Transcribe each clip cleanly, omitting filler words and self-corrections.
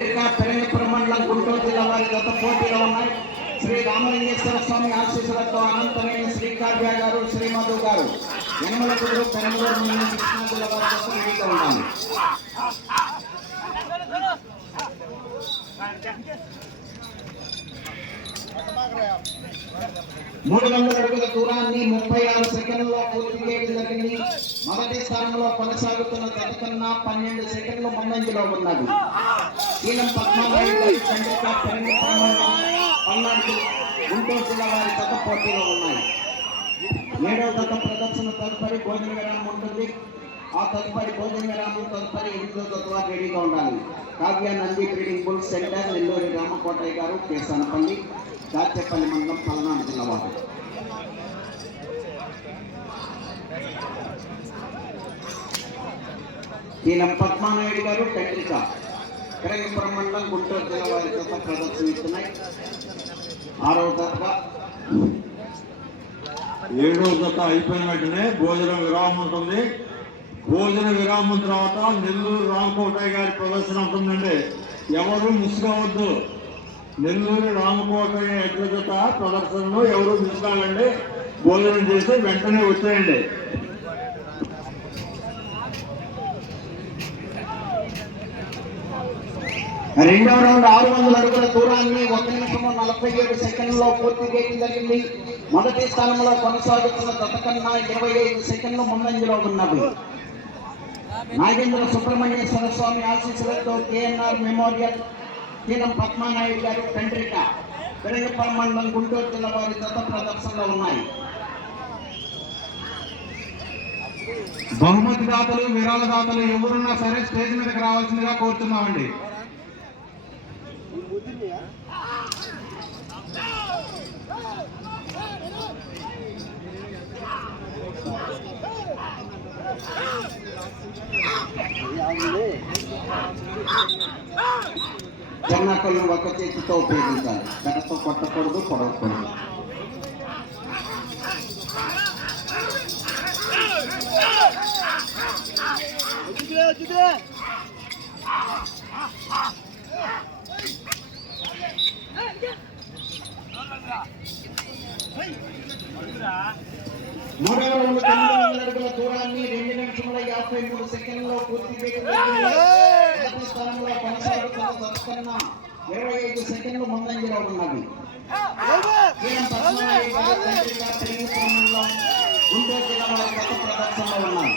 పెరంగపురం మండలం గుంటూరు జిల్లా వారి గత పోటీలో ఉన్నాయి. శ్రీ రామలింగేశ్వర స్వామి ఆశీస్సులతో అనంతమైన శ్రీ కావ్య గారు, శ్రీ మధు గారు యనమల కుదురు పెరంగపురం మండలం కృష్ణా జిల్లా వారి గత రెడీగా ఉండాలి. 300 అడుగుల దూరాన్ని 36 సెకండ్లలో పూర్తి చేయడం జరిగింది. మొదటి స్థానంలో కొనసాగుతున్న తనకన్నా 12 సెకండ్లు ముందంజలో ఉన్నది. కీలం పద్మారావు చంద్రిక పల్నాడు గుంటూరు జిల్లా వారి గత పోటీలో ఉన్నాయి. 7వ గత ప్రదర్శన తదుపరి భోజన విరామం ఉంటుంది. ఆ తదుపరి భోజన విరామం తదుపరి 8వ గత వారు రెడీగా ఉండాలి. Kavya Nandi breeding bull centre Nelluri Ramakotaiah గారు, కేసానపల్లి, దాచేపల్లి మండలం, పల్నాడు జిల్లా వారు. కీలం పద్మానాయుడు గారు, చంద్రిక పెరంగపురం మండలం, గుంటూరు జిల్లా వారి చేత ప్రదర్శనిస్తున్నాయి. 6వ గతగా 7వ గత అయిపోయిన వెంటనే భోజన విరామం ఉంటుంది. భోజన విరామం తర్వాత నెల్లూరు రామకోటయ్య గారి ప్రదర్శన ఉంటుందండి. ఎవరు మిస్ కావద్దు. నెల్లూరు రామకోటయ్య ఎడ్ల జత ప్రదర్శనలో ఎవరు మిస్ కావాలండి. భోజనం చేసి వెంటనే వచ్చేయండి. రెండవ రౌండ్ 600 అడుగుల దూరాన్ని 1 నిమిషం 47 సెకండ్లలో పూర్తి చేయడం జరిగింది. మొదటి స్థానంలో కొనసాగుతున్న గతకన్నా 25 సెకండ్లు ముందంజలో ఉన్నది. నాగేంద్ర సుబ్రహ్మణ్యేశ్వర స్వామి ఆశీస్సులతో కేఎన్ఆర్ మెమోరియల్ కీలం పద్మానాయుడు గారు, చంద్రిక పెరంగపురం మండలం, గుంటూరు జిల్లా వారి గత ప్రదర్శనలో ఉన్నాయి. బహుమతి దాతలు, విరాళ దాతలు ఎవరున్నా సరే స్టేజ్ మీదకి రావాల్సిందిగా కోరుతున్నామండి. జన్నాకలను ఒక చేతితో ఉపయోగించాలి. కడతో కొట్టకూడదు, పొడవకూడదు. మూడవ రౌండ్ 900 అడుగుల దూరాన్ని 2 నిమిషముల 53 సెకండ్లలో పూర్తి చేయడం. స్థానంలో కొనసాగుతున్న తనకన్నా 25 సెకండ్లు ముందంజలో ఉన్నది. గుంటూరు జిల్లా వారి గత ప్రదర్శనలో ఉన్నాయి.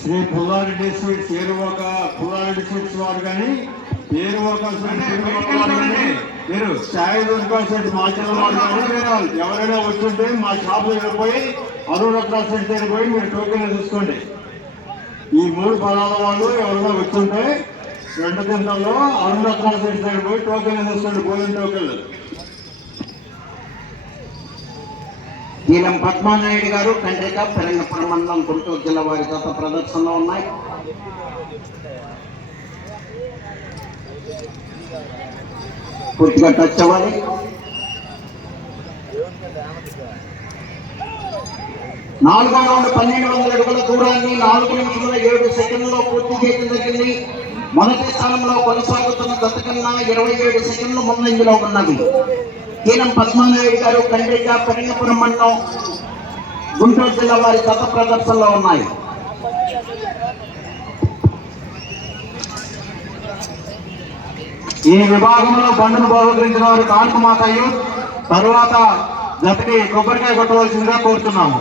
శ్రీ పుల్లారెడ్డి స్వీట్స్ ఏరువాక పుల్లారెడ్డి స్వీట్స్ వారు కానీ ఏరువాక మీరు ఛాయ్ స్వీట్స్ మాచల వారు కానీ ఎవరైనా వచ్చుంటే మా షాప్ దగ్గర పోయి అరుణరత్న స్వీట్స్ దగ్గర పోయి మీరు టోకెన్ తీసుకోండి. ఈ 3 పదాల వాళ్ళు ఎవరైనా వచ్చుంటే 2 గంటల్లో అరుణరత్న స్వీట్స్ దగ్గర పోయి టోకెన్ తీసుకోండి. భోజన టోకెన్లు. కీలం పద్మానాయుడు గారు, చంద్రిక పెరంగపురం మండలం, గుంటూరు జిల్లా వారి గత ప్రదర్శనలో ఉన్నాయి. పూర్తిగా టచ్ అవ్వాలి. నాలుగో రౌండ్ 1200 అడుగుల దూరాన్ని 4 నిమిషముల 7 సెకండ్లలో పూర్తి చేయడం జరిగింది. మొదటి స్థానంలో కొనసాగుతున్న గతకన్నా 27 సెకండ్లు ముందంజలో ఉన్నది. కీలం పద్మానాయుడు గారు, చంద్రిక పెరంగపురం మండలం, గుంటూరు జిల్లా వారి గత ప్రదర్శనలో ఉన్నాయి. ఈ విభాగంలో బండును బహుకరించిన వారు కానుకమాతయ్య తరువాత జతకి కొబ్బరికాయ కొట్టవలసిందిగా కోరుతున్నాము.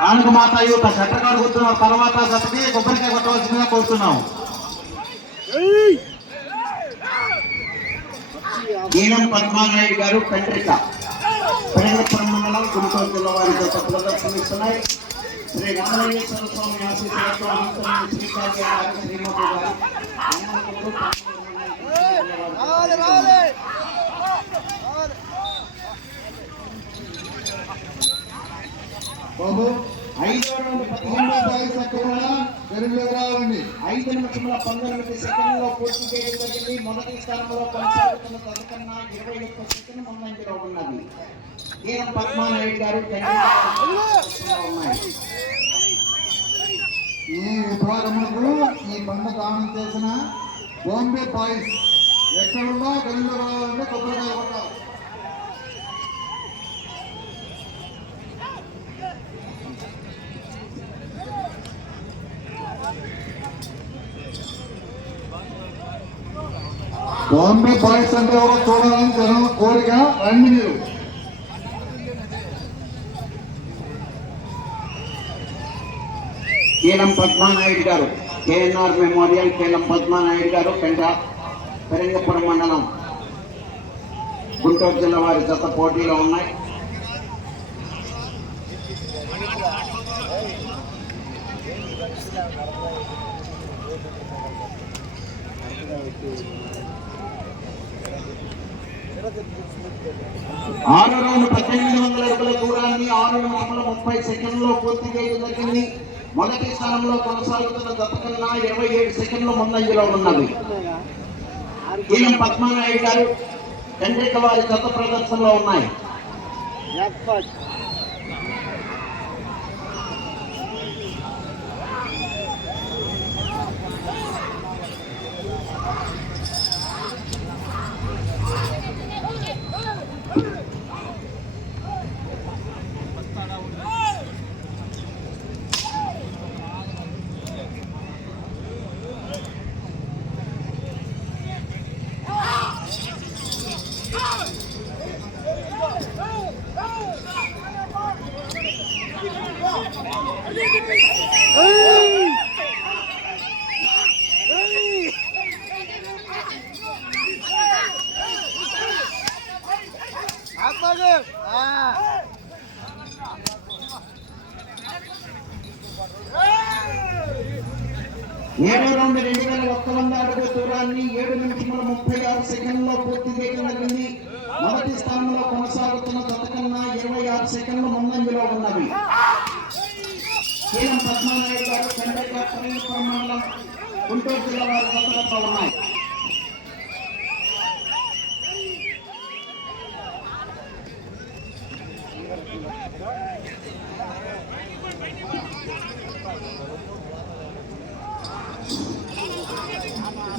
కానుకమాతయ్య చట్టగారు కూర్చున్న తర్వాత జతకి కొబ్బరికాయ కొట్టవలసిందిగా కోరుతున్నాము. కీలం పద్మానాయుడు గారు, చంద్రిక పెరంగపురం మండలం, గుంటూరు జిల్లా వారి గత ప్రదర్శనిస్తున్నాయి. శ్రీ రామలింగేశ్వర స్వామి ఆశీస్సులతో అనంతమైన శ్రీ కావ్య గారు, శ్రీ మధు గారు బాబు 5వ రౌండ్ 15వ బాయ్స్ కూడా వెనుకకు రావాలండి. 5 నిమిషముల 19 సెకండ్లలో పూర్తి చేయడం జరిగింది. మొదటి స్థానంలో కొనసాగుతున్న తనకన్నా 21 సెకండ్ ముందంజలో ఉన్నది. కేఎం పద్మానాయుడు గారు ఉన్నాయి. ఈ విభాగములకు ఈ బండ దానం చేసిన బాంబే బాయ్స్ ఎక్కడున్నా వెనుకకు రావాలంటే కొబ్బరికాయ కొట్టాలి. బాంబే బాయ్స్ అంటే ఎవరో చూడాలని జనం కోరిక. రండి మీరు. కేలం పద్మానాయుడు గారు కేఎన్ఆర్ మెమోరియల్ కేలం పద్మానాయుడు గారు పెరంగపురం మండలం గుంటూరు జిల్లా వారి జత పోటీలో ఉన్నాయి. ఆరో రౌండ్ 1800 అడుగుల దూరాన్ని 6 నిమిషముల 30 సెకండ్లలో పూర్తి చేయడం జరిగింది. మొదటి స్థానంలో కొనసాగుతున్న జత కన్నా 27 సెకండ్ల ముందంజలో ఉన్నది. కేఎం పద్మానాయుడు గారు చంద్రిక వారి జత ప్రదర్శనలో ఉన్నాయి. ఏడో రౌండ్ 2100 అడుగుల దూరాన్ని 7 నిమిషముల 36 సెకండ్లలో పూర్తి చేయడం జరిగింది. మొదటి స్థానంలో కొనసాగుతున్న జత కన్నా 26 సెకండ్ల ముందంజలో ఉన్నవి. కేఎం పద్మానాయుడు గారు పెరంగపురం మండలం గుంటూరు జిల్లా వారి జతలతో ఉన్నాయి.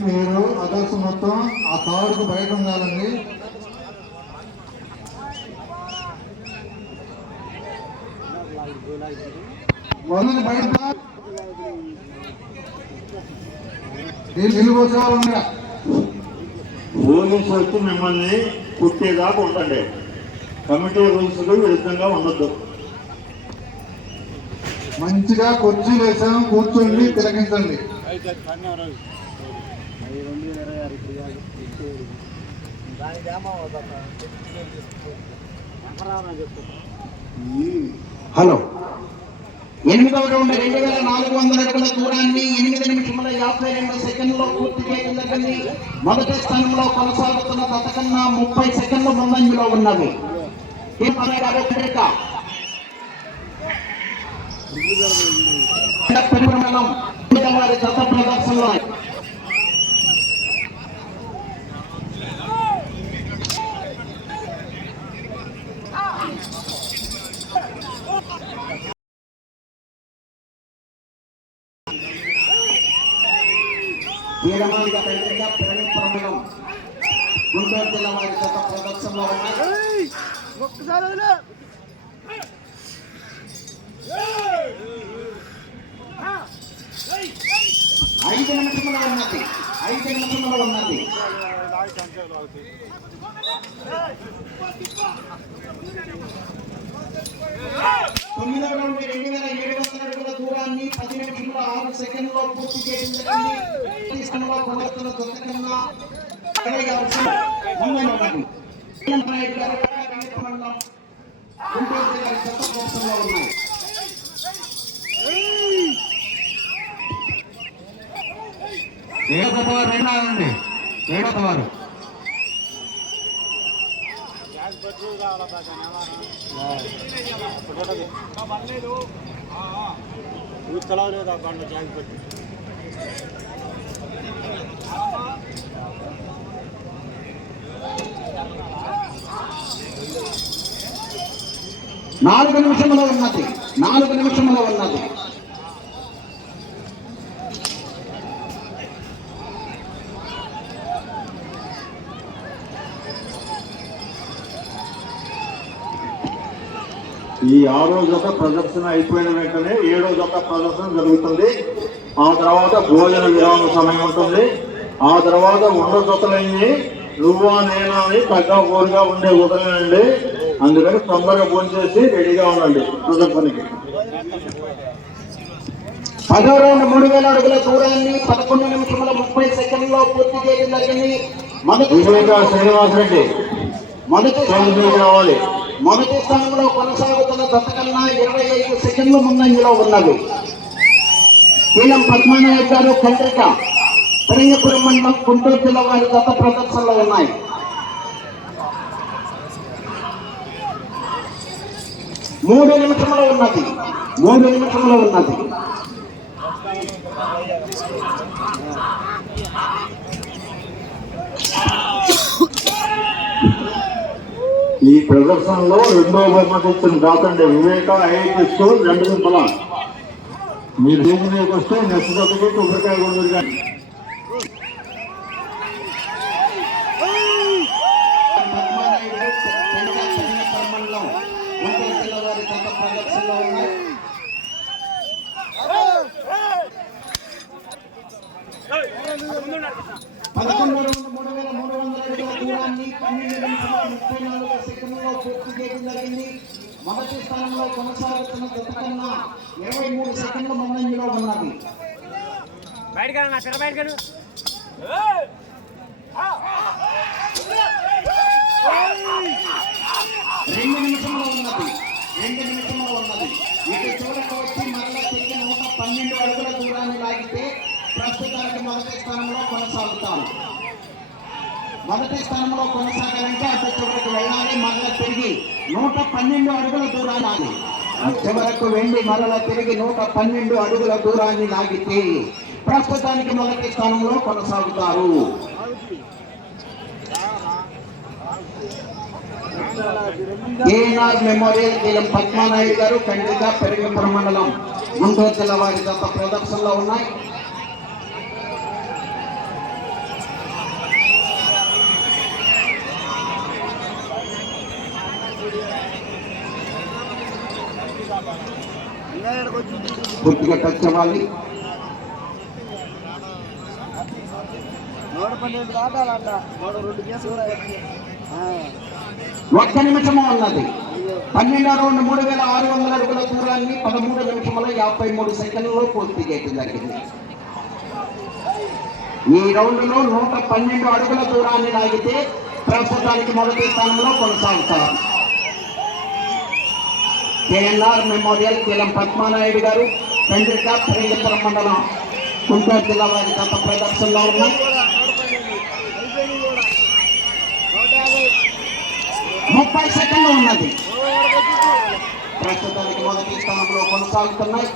మీరు అదర్స్ మొత్తం ఆ కారుకు బయట ఉండాలండి. వాళ్ళని బయట నిలువసాలంగా పోలీసు వచ్చి మిమ్మల్ని కుట్టేదాకా ఉండండి. కమిటీ రూల్స్ విరుద్ధంగా ఉండొద్దు. మంచిగా కుర్చీ వేసాం, కూర్చోండి, తిలకించండి. హలో 8వ రౌండ్ 2400 అడుగుల దూరాన్ని 8 నిమిషముల 52 సెకండ్లలో పూర్తి చేయడం జరిగింది. మొదటి స్థానంలో కొనసాగుతున్న జత కన్నా 30 సెకండ్ల ముందంజలో ఉన్నవి. వారి జత ప్రదర్శనలో వీరమాలిక తండ్రిగా పెరంగపురం గుంటూరు జిల్లా వారి జత ప్రదర్శనలో ఉన్నాయి. 5 నిమిషముల ఉన్నది. 5 నిమిషముల ఉన్నది. 9వ రౌండ్ 2700 అడుగుల దూరాన్ని 10 నిమిషముల 6 సెకండ్లలో పూర్తి చేయడం జరిగింది. స్థానంలో కొనసాగుతున్న జత కన్నా 26 ముందంజలో ఉన్నది. నాయుడు గారు మండలం గుంటూరు జిల్లా జత ప్రదర్శనలో ఉన్నాయి. ఏడవ వారు రెండాలండి. ఏడవ వారు నాలుగు నిమిషంలో ఉన్నది 4 నిమిషంలో ఉన్నది. ఈ 6వ జత ప్రదర్శన అయిపోయిన వెంటనే 7వ జత ప్రదర్శన జరుగుతుంది. ఆ తర్వాత భోజన విరామ సమయం ఉంటుంది. ఆ తర్వాత ఉన్న జతలన్నీ నువ్వా నేనా అని తగ్గపోరుగా ఉండే వదలనండి. అందుకని తొందరగా భోజనం చేసి రెడీగా ఉండండి ప్రదర్శనకి. 10వ రౌండ్ 3000 అడుగుల దూరాన్ని 11 నిమిషముల 30 సెకండ్లో పూర్తి చేయడం జరిగింది. విజయంగా శ్రీనివాసరెడ్డి రావాలి. మొదటి స్థానంలో కొనసాగుతున్న జత కన్నా 25 సెకండ్లు ముందంజలో ఉన్నది. కీలం పద్మానాయక్ గారు కండ్రిక పెరింగపురం మండలం గుంటూరు జిల్లా వారి జత ప్రదర్శనలో ఉన్నాయి. 3 నిమిషంలో ఉన్నది. ఈ ప్రదర్శనలో 2వ బహుమతి ఇచ్చిన దాతండి వివేక ఐఐటి స్కూల్ 2 నింపల. మీరు దేని మీదకి వస్తే నెక్స్ట్ జతకి కొబ్బరికాయ కొడుతుంది. కానీ మొదటి స్థానంలో కొనసాగుతున్న జత కన్నా 23 సెకండ్ల ముందంజలో ఉన్నది. 2 నిమిషంలో ఉన్నది. ఇటు చివరకు వచ్చి మరలా తిరిగి 112 అడుగుల దూరాన్ని లాగితే ప్రస్తుతానికి మొదటి స్థానంలో కొనసాగుతారు. మొదటి స్థానంలో కొనసాగాలంటే అటు చివరకు వెళ్ళాలి. మరలా తిరిగి 112 అడుగుల దూరాన్ని చివరకు వెళ్ళి మరలా తిరిగి 112 అడుగుల దూరాన్ని లాగితే ప్రస్తుతానికి మొదటి స్థానంలో కొనసాగుతారు. కేఎన్ఆర్ మెమోరియల్ కీలం పద్మానాయుడు గారు కండ్రిక పెరింగపురం మండలం గుంటూరు జిల్లా వారి జత ప్రదర్శనలో ఉన్నాయి. పూర్తిగా టచ్ అవ్వాలి. 1 నిమిషము ఉన్నది. 12వ రౌండ్ 3600 అడుగుల దూరాన్ని 13 నిమిషముల 53 సెకండ్లలో పూర్తి చేయడం జరిగింది. ఈ రౌండ్ లో 112 అడుగుల దూరాన్ని లాగితే ప్రస్తుతానికి మొదటి స్థానంలో కొనసాగుతారు. కేఎన్ఆర్ మెమోరియల్ కీలం పద్మానాయుడు గారు కండ్రిక పెరింగపురం మండలం గుంటూరు జిల్లా వారి గత ప్రదర్శనలో ఉన్నాయి. 30 సెకండ్లు ఉన్నది. ప్రస్తుతానికి మొదటి స్థానంలో కొనసాగుతున్నాయి.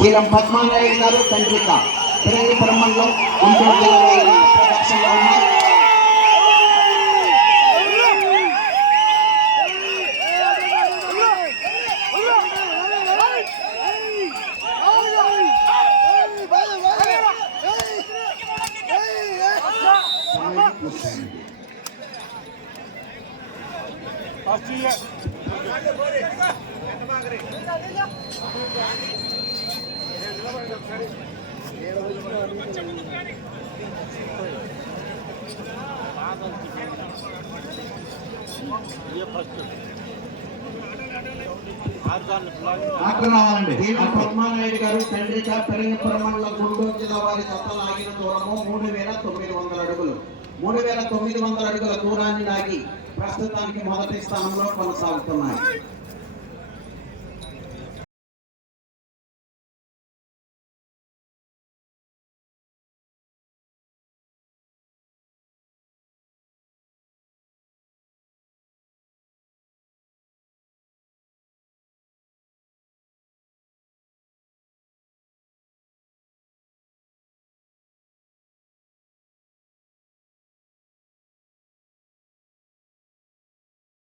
కీలం పద్మానాయుడు గారు కండ్రిక పెరింగపురం మండలం గుంటూరు జిల్లా వారి ప్రదర్శనలో ఉన్నాయి. పద్మానాయుడు గారు కండ్రిక పెరింగపురం మండలం గుంటూరు జిల్లా వారి జత లాగిన దూరము 3900 అడుగులు. 3900 అడుగుల దూరాన్ని లాగి ప్రస్తుతానికి మొదటి స్థానంలో కొనసాగుతున్నాయి.